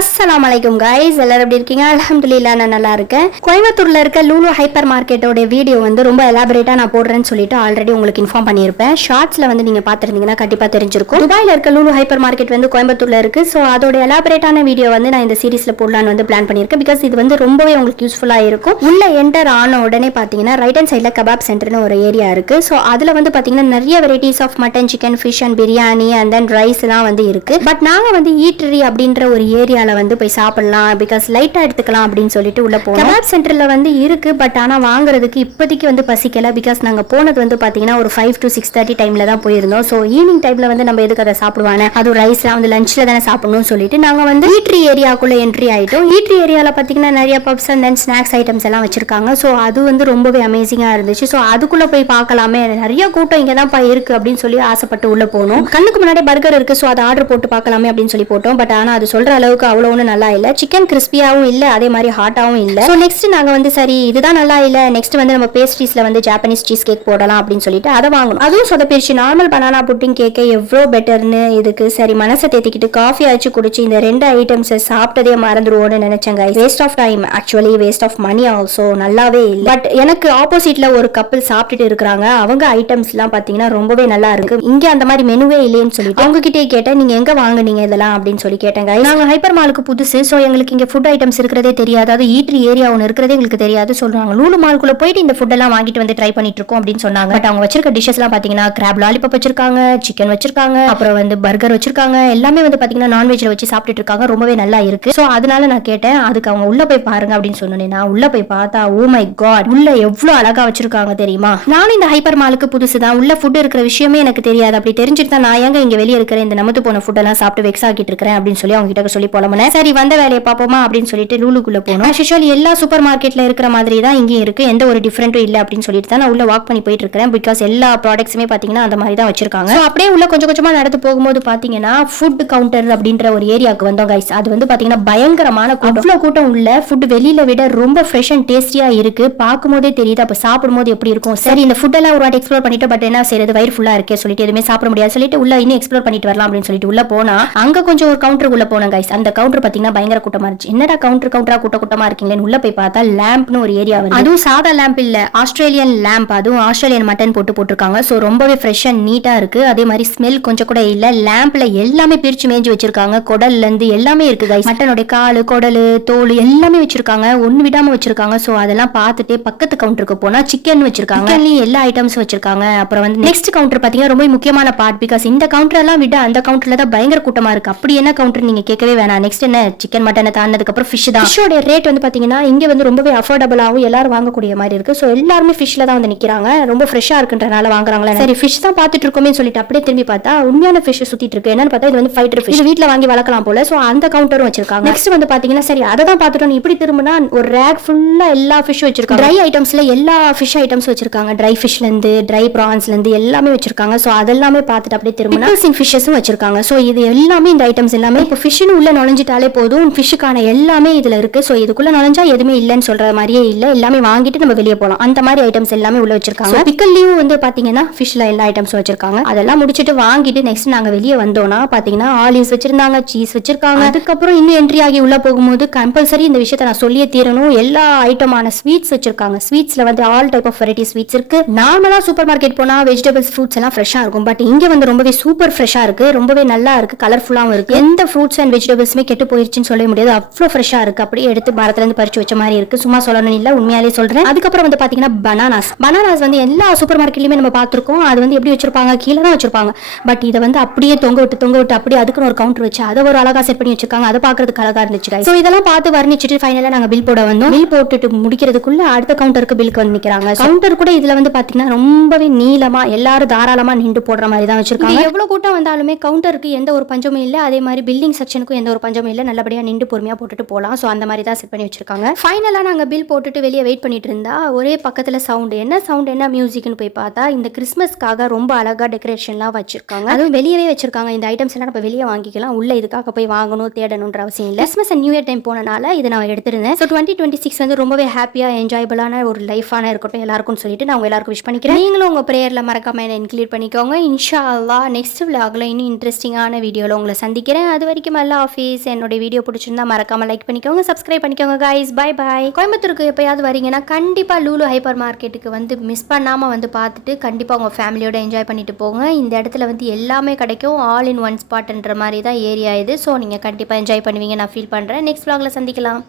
அஸ்ஸலாமு அலைக்கும் गाइस, எல்லாரும் எப்படி இருக்கீங்க? அல்ஹம்துலில்லாஹ் நான் நல்லா இருக்கேன். கோயம்புத்தூர்ல இருக்க லூலு ஹைப்பர் மார்க்கெட்டோட வீடியோ வந்து ரொம்ப எலாபரேட்டா நான் போடுறேன்னு சொல்லிட்டு ஆல்ரெடி உங்களுக்கு இன்ஃபார்ம் பண்ணியிருப்பேன். ஷார்ட்ஸ்ல வந்து நீங்க பார்த்திருந்தீங்கன்னா கண்டிப்பா தெரிஞ்சிருக்கும். துபாயில இருக்க லூலு ஹைப்பர் மார்க்கெட் வந்து கோயம்புத்தூர்ல இருக்கு. ஸோ அதோட எலாபரேட்டான வீடியோ வந்து நான் இந்த சீரீஸ்ல போடலான்னு வந்து பிளான் பண்ணியிருக்கேன். பிகாஸ் இது வந்து ரொம்பவே உங்களுக்கு யூஸ்ஃபுல்லா இருக்கும். உள்ள என்டர் ஆன உடனே பாத்தீங்கன்னா ரைட் ஹேண்ட் சைட்ல கபாப் சென்டர்னு ஒரு ஏரியா இருக்கு. ஸோ அதுல வந்து பாத்தீங்கன்னா நிறைய varieties of mutton, chicken, fish and biryani and then rice எல்லாம் வந்து இருக்கு. பட் நாங்க வந்து ஈட்டரி அப்படின்ற ஒரு ஏரியால வந்து போய் சாப்பிடலாம், பிகாஸ் லைட்டா எடுத்துக்கலாம் அப்படின்னு சொல்லிட்டு உள்ள போனோம். கபாப் சென்டர்ல வந்து இருக்கு, பட் ஆனா வாங்குறதுக்கு இப்போதைக்கு வந்து பசிக்கல. பிகாஸ் நாங்க போனது வந்து பாத்தீங்கன்னா ஒரு 5 to 6:30 டைம்ல தான் போயிருந்தோம். ஸோ ஈவினிங் டைம்ல வந்து நம்ம எதுக்கு அதை சாப்பிடுவானே, அது ரைஸ்லாம் வந்து லஞ்ச்ல தானே சாப்பிடணும்னு சொல்லிட்டு நாங்க வந்து ஈட்டரி ஏரியாக்குள்ள என்ட்ரி ஆயிட்டோம். ஈட்டரி ஏரியால பாத்தீங்கன்னா நிறைய puffs and then snacks items எல்லாம் வச்சிருக்காங்க. ஸோ அது வந்து ரொம்பவே அமேசிங்கா இருந்துச்சு. ஸோ அதுக்குள்ள போய் பார்க்கலாமே, நிறைய கூட்டம் இங்க தான் இருக்கு அப்படின்னு சொல்லி ஆசைப்பட்டு உள்ள போனோம். கண்ணுக்கு முன்னாடி பர்கர் இருக்கு, ஸோ அதை ஆர்டர் போட்டு பார்க்கலாமே அப்படின்னு சொல்லி போட்டோம். பட் ஆனா அது சொல்ற அளவுக்கு அவ்வளோ ஒன்றும் நல்லா இல்ல. சிக்கன் கிறிஸ்பியாவும் இல்ல, அதே மாதிரி ஹாட்டாவும் இல்ல. ஸோ நெக்ஸ்ட் நாங்க வந்து சரி இதுதான் நல்லா இல்ல, நெக்ஸ்ட் வந்து நம்ம பேஸ்ட்ரீஸ்ல வந்து ஜாப்பனீஸ் சீஸ் கேக் போடலாம் அப்படின்னு சொல்லிட்டு அதை வாங்கணும். அதுவும் சொதப்பிருச்சு. நார்மல் பனானா புட்டிங் கேக்கே எவ்வளோ பெட்டர்னு இதுக்கு சரி மனசை தேத்திக்கிட்டு காஃபி ஆச்சு குடிச்சு இந்த ரெண்டு ஐட்டம்ஸ் சாப்பிட்டதே மறந்துடுவோம்னு நினைச்சேங்க. Waste of time, actually waste of money also. நல்லாவே இல்லை. பட் எனக்கு ஆப்போசிட்ல ஒரு கப்பிள் சாப்பிட்டுட்டு இருக்காங்க. அவங்க ஐட்டம்ஸ் எல்லாம் பாத்தீங்கன்னா ரொம்பவே நல்லா இருக்கு. இங்க அந்த மாதிரி மெனுவே இல்லைன்னு சொல்லிட்டு அவங்க கிட்டே கேட்டேன், நீங்க எங்க வாங்குனீங்க இதெல்லாம் அப்படின்னு சொல்லி கேட்டேங்க. நாங்க ஹைப்பர் மாலுக்கு புதுசு, ஸோ எங்களுக்கு இங்க ஃபுட் ஐட்டம்ஸ் இருக்கிறதே தெரியாது, அது ஈட்டரி ஏரியா ஒன்று இருக்கிறதே எங்களுக்கு தெரியாது. சொல்றாங்க லூலு மாலுக்குள்ள போயிட்டு இந்த ஃபுட் எல்லாம் வாங்கிட்டு வந்து ட்ரை பண்ணிட்டு இருக்கோம் அப்படின்னு சொன்னாங்க. பட் அவங்க வச்சிருக்க டிஷஸ் எல்லாம் பாத்தீங்கன்னா கிராப் லாலிபாப் வச்சிருக்காங்க, சிக்கன் வச்சிருக்காங்க, அப்புறம் வந்து பர்கர் வச்சிருக்காங்க. எல்லாமே வந்து பாத்தீங்கன்னா நான்வெஜ்ல வச்சு சாப்பிட்டுட்டு இருக்காங்க. ரொம்பவே நல்லா இருக்கு. ஸோ அதனால நான் கேட்டேன், அதுக்கு அவங்க உள்ள போய் பாருங்க அப்படின்னு சொன்னேன். நான் உள்ள போய் பார்த்தா ஓ மை காட், உள்ள எவ்வளவு அழகா வச்சிருக்காங்க தெரியுமா. நானும் இந்த ஹைப்பர் மாலுக்கு புதுசுதான், உள்ள ஃபுட் இருக்கிற விஷயமே எனக்கு தெரியாது. அப்படி தெரிஞ்சுட்டு தான் நான் ஏங்க இங்க வெளியே இருக்கிற இந்த நமத்து போன ஃபுட் எல்லாம் சாப்பிட்டு வெக்ஸ் ஆகிட்டு இருக்கிறேன் அப்படின்னு சொல்லி அவங்க கிட்ட சொல்லி போலமனேன். சரி வந்த வேலையை பார்ப்போமா அப்படின்னு சொல்லிட்டு லூலுக்குள்ள போனோம். ஆக்சுவலி எல்லா சூப்பர் மார்க்கெட்ல இருக்கிற மாதிரி தான் இங்கேயும் இருக்கு, எந்த ஒரு டிஃபரெண்ட்டும் இல்ல அப்படின்னு சொல்லிட்டு தான் நான் உள்ள வாக் பண்ணி போயிட்டு இருக்கேன். பிகாஸ் எல்லா ப்ராடக்ட்ஸுமே பாத்தீங்கன்னா அந்த மாதிரி தான் வச்சிருக்காங்க. அப்படியே உள்ள கொஞ்சம் கொஞ்சமா நடந்து போகும்போது பாத்தீங்கன்னா ஃபுட் கவுண்டர் அப்படின்ற ஒரு ஏரியாவுக்கு வந்தோம் கைஸ். அது வந்து பாத்தீங்கன்னா பயங்கரமான அவ்வளவு கூட்டம் உள்ள. ஃபுட் வெளியில விட ரொம்ப ஃப்ரெஷ் அண்ட் டேஸ்டியா இருக்கு. பார்க்கும் போதே தெரியுது, அப்ப சாப்பிடும் போது எப்படி இருக்கும். சரி இந்த ஃபுட் எல்லாம் ஒரு வாட்டி எக்ஸ்ப்ளோர் பண்ணிட்டு, பட் என்ன செய்யறது, வயிறு ஃபுல்லா இருக்கே சொல்லிட்டு எதுவுமே சாப்பிட முடியாது சொல்லிட்டு உள்ள இன்னும் எக்ஸ்ப்ளோர் பண்ணிட்டு வரலாம் அப்படின்னு சொல்லிட்டு உள்ள போனா அங்க கொஞ்சம் ஒரு கவுண்டர் உள்ள போனோம் கைஸ். அந்த கவுண்டர் பாத்தீங்கன்னா பயங்கர கூட்டமா இருந்துச்சு. என்னடா கவுண்டரா கூட்டமா இருக்கீங்களேன்னு உள்ள போய் பார்த்தா லேம்ப்னு ஒரு ஏரியா வந்து, அதுவும் சாதா லேம்ப் இல்ல, ஆஸ்திரேலியன் லேம்ப், அதுவும் ஆஸ்திரேலியன் மட்டன் போட்டிருக்காங்க. சோ ரொம்பவே ஃப்ரெஷ் அண்ட் நீட்டா இருக்கு. அதே மாதிரி ஸ்மெல் கொஞ்சம் கூட இல்ல. லேம்ப்ல எல்லாமே பிரிச்சு மேய்ஞ்சு வச்சிருக்காங்க. குடல்ல இருந்து எல்லாமே இருக்கு கைஸ். மட்டனோட காலு, குடலு, தோல் எல்லாமே வச்சிருக்காங்க, ஒண்ணு விடாம வச்சிருக்காங்க. சோ அதெல்லாம் பார்த்துட்டு பக்கத்து கவுண்டருக்கு போனா சிக்கன் வச்சிருக்காங்க. சிக்கன்லயும் எல்லா ஐட்டம்ஸ் வச்சிருக்காங்க. அப்புறம் வந்து நெக்ஸ்ட் கவுண்டர் பாத்தீங்கன்னா ரொம்ப முக்கியமான பார்ட். பிகாஸ் இந்த கவுண்டர் எல்லாம் விட அந்த கவுண்டர்ல தான் பயங்கர கூட்டமா இருக்கு. அப்படி என்ன கவுண்டர் நீங்க கேட்கவே வேணாம். நெக்ஸ்ட் என்ன, சிக்கன் மட்டனை தாண்டதுக்கு அப்புறம் ஃபிஷ் தான். ஃபிஷ்ஷோட ரேட் வந்து பாத்தீங்கன்னா இங்க வந்து ரொம்பவே அஃபோர்டபுளாகவும் எல்லாரும் வாங்கக்கூடிய மாதிரி இருக்கு. ஸோ எல்லாருமே ஃபிஷ்ல தான் வந்து நிக்கிறாங்க. ரொம்ப ஃப்ரெஷ்ஷா இருக்குன்றனால வாங்குறாங்களா. சரி ஃபிஷ் தான் பார்த்துட்டு இருக்கோமே சொல்லிட்டு அப்படியே திரும்பி பார்த்தா உண்மையான ஃபிஷ் சுத்திட்டு இருக்கு. என்னன்னு பார்த்தா இது வந்து ஃபைட்டர் ஃபிஷ், வீட்ல வாங்கி வளர்க்கலாம் போல. ஸோ அந்த கவுண்டரும் வச்சிருக்காங்க. நெக்ஸ்ட் வந்து பாத்தீங்கன்னா சரி அதை தான் பார்த்துட்டோம். இப்படி திரும்பினா ஒரு ரேக் ஃபுல்லா எல்லா ஃபிஷ் வச்சிருக்காங்க. ட்ரை ஐட்டம்ஸ்ல எல்லா ஃபிஷ் ஐட்டம்ஸ் வச்சிருக்காங்க. ட்ரை ஃபிஷ்ல இருந்து ட்ரை ப்ரான்ஸ்ல இருந்து எல்லாமே வச்சிருக்காங்க. ஸோ அதெல்லாமே பார்த்துட்டு அப்படியே திரும்பினா ஃபிஷ்ஷஸும் வச்சிருக்காங்க. ஸோ இது எல்லாமே இந்த ஐட்டம்ஸ் எல்லாமே இப்போ ஃபிஷ்னு உள்ள நுழைஞ்சிட்டாலே போதும், ஃபிஷ்ஷுக்கான எல்லாமே இதுல இருக்கு. ஸோ இதுக்குள்ள நுழைஞ்சா எதுவுமே இல்லைன்னு சொல்ற மாதிரியே இல்ல, எல்லாமே வாங்கிட்டு நம்ம வெளியே போலாம். அந்த மாதிரி ஐட்டம்ஸ் எல்லாமே உள்ள வச்சிருக்காங்க. பிக்கல்லையும் வந்து பாத்தீங்கன்னா ஃபிஷ்ல எல்லா ஐட்டம்ஸ் வச்சிருக்காங்க. அதெல்லாம் முடிச்சிட்டு வாங்கிட்டு நெக்ஸ்ட் நாங்க வெளியே வந்தோம்னா பாத்தீங்கன்னா ஆலிவ்ஸ் வச்சிருந்தாங்க, சீஸ் வச்சிருக்காங்க. அதுக்கப்புறம் இன்னும் என்ட்ரி ஆகி உள்ள போகும்போது கம்பல்சரி இந்த விஷயத்தை நான் சொல்லியே தீரணும், எல்லா ஐட்டமான ஸ்வீட்ஸ் வச்சிருக்காங்க. ஸ்வீட்ஸ்ல வந்து all type of variety sweets இருக்கு. நார்மலா சூப்பர் மார்க்கெட் போனா வெஜிடபிள்ஸ், ஃப்ரூட்ஸ் எல்லாம் ஃப்ரெஷ்ஷா இருக்கும். பட் இங்க வந்து ரொம்பவே சூப்பர் ஃப்ரெஷ்ஷா இருக்கு, ரொம்பவே நல்லா இருக்கு, கலர்ஃபுல்லாவும் இருக்கு. எந்த ஃப்ரூட்ஸ் அண்ட் வெஜிடபிள்ஸ்மே கெட்டு போயிருச்சுன்னு சொல்ல முடியாது, அவ்வளவு ஃப்ரெஷ்ஷா இருக்கு. அப்படியே எடுத்து மரத்துல இருந்து பறிச்சு வச்ச மாதிரி இருக்கு. சும்மா சொல்லணும் இல்ல, உண்மையாலே சொல்றேன். அதுக்கப்புறம் வந்து பாத்தீங்கன்னா பனானாஸ் வந்து எல்லா சூப்பர் மார்க்கெட்லயுமே நம்ம பார்த்திருக்கோம். அது வந்து எப்படி வச்சிருப்பாங்க, கீழே தான் வச்சிருப்பாங்க. பட் இதை வந்து அப்படியே தொங்க விட்டு அப்படியே அதுக்குன்னு ஒரு கவுண்டர் வச்சு அதை ஒரு அழகா செட் பண்ணி வச்சிருக்காங்க. அதை பாக்குறதுக்கு அழகா இருந்துச்சு. சோ இதெல்லாம் பார்த்து வர்ணிச்சிட்டு ஃபைனலா நாங்க பில் போட வந்தோம். பில் போட்டுட்டு முடிக்கிறதுக்குள்ள அடுத்த கவுண்டருக்கு பில்க்கு வந்து நிக்கிறாங்க. கவுண்டர் கூட இதுல வந்து பாத்தீங்கன்னா ரொம்பவே நீளமா எல்லாரும் தாராளமா நின்று போடுற மாதிரி தான் வச்சிருக்காங்க. எவ்வளவு கூட்டம் வந்தாலுமே கவுண்டருக்கு எந்த ஒரு பஞ்சமும் இல்ல. அதே மாதிரி பில்லிங் செக்ஷனுக்கும் எந்த ஒரு பஞ்சமும் இல்ல. நல்லபடியா நின்று பொறுமையா போட்டுட்டு போலாம். சோ அந்த மாதிரி தான் செட் பண்ணி வச்சிருக்காங்க. ஃபைனலா நாங்க பில் போட்டுட்டு வெளியே வெயிட் பண்ணிட்டு இருந்தா ஒரே பக்கத்துல சவுண்ட், என்ன மியூசிக்னு போய் பார்த்தா இந்த கிறிஸ்மஸ்க்காக ரொம்ப அழகா டெக்கரேஷன்லாம் வச்சிருக்காங்க. அதுவும் வெளியவே வச்சிருக்காங்க. இந்த ஐட்டம்ஸ் எல்லாம் நம்ம வெளியே வாங்கிக்கலாம், உள்ள இதுக்காக போய் வாங்கணும் தேடணும்ன்ற அவசியம் இல்லை. Christmas and new year time போனனால இதை நான் எடுத்திருந்தேன். ஸோ 2026 வந்து ரொம்பவே ஹாப்பியா என்ஜாயபிளான ஒரு லைஃபான இருக்கட்டும் எல்லாருக்கும் சொல்லிட்டு நான் உங்க எல்லாருக்கும் விஷ் பண்ணிக்கிறேன். நீங்களும் உங்க பிரேயர்ல மறக்காம என்ன இன்க்ளூட் பண்ணிக்கோங்க. இன்ஷா அல்லாஹ் நெக்ஸ்ட் விலாக்ல இன்னும் இன்ட்ரெஸ்டிங்கான வீடியோல உங்களை சந்திக்கிறேன். அது வரைக்கும் அல்லாஹ் ஹாஃபிஸ். என்னோட வீடியோ பிடிச்சிருந்தா மறக்காமல் லைக் பண்ணிக்கோங்க, சப்ஸ்கிரைப் பண்ணிக்கோங்க கைஸ். Bye bye. கோயம்புத்தூருக்கு எப்போயாவது வரீங்கன்னா கண்டிப்பாக லூலு ஹைப்பர் மார்க்கெட்டுக்கு வந்து மிஸ் பண்ணாமல் வந்து பார்த்துட்டு கண்டிப்பாக உங்கள் ஃபேமிலியோட என்ஜாய் பண்ணிட்டு போங்க. இந்த இடத்துல வந்து எல்லாமே கிடைக்கும், ஆல் இன் ஒன் ஸ்பாட்ன்ற மாதிரி தான் ஏரியா இது. ஸோ நீங்கள் கண்டிப்பாக என்ஜாய் பண்ணுவீங்க நான் ஃபீல் பண்ணுறேன். நெக்ஸ்ட் vlogல சந்திக்கலாம்.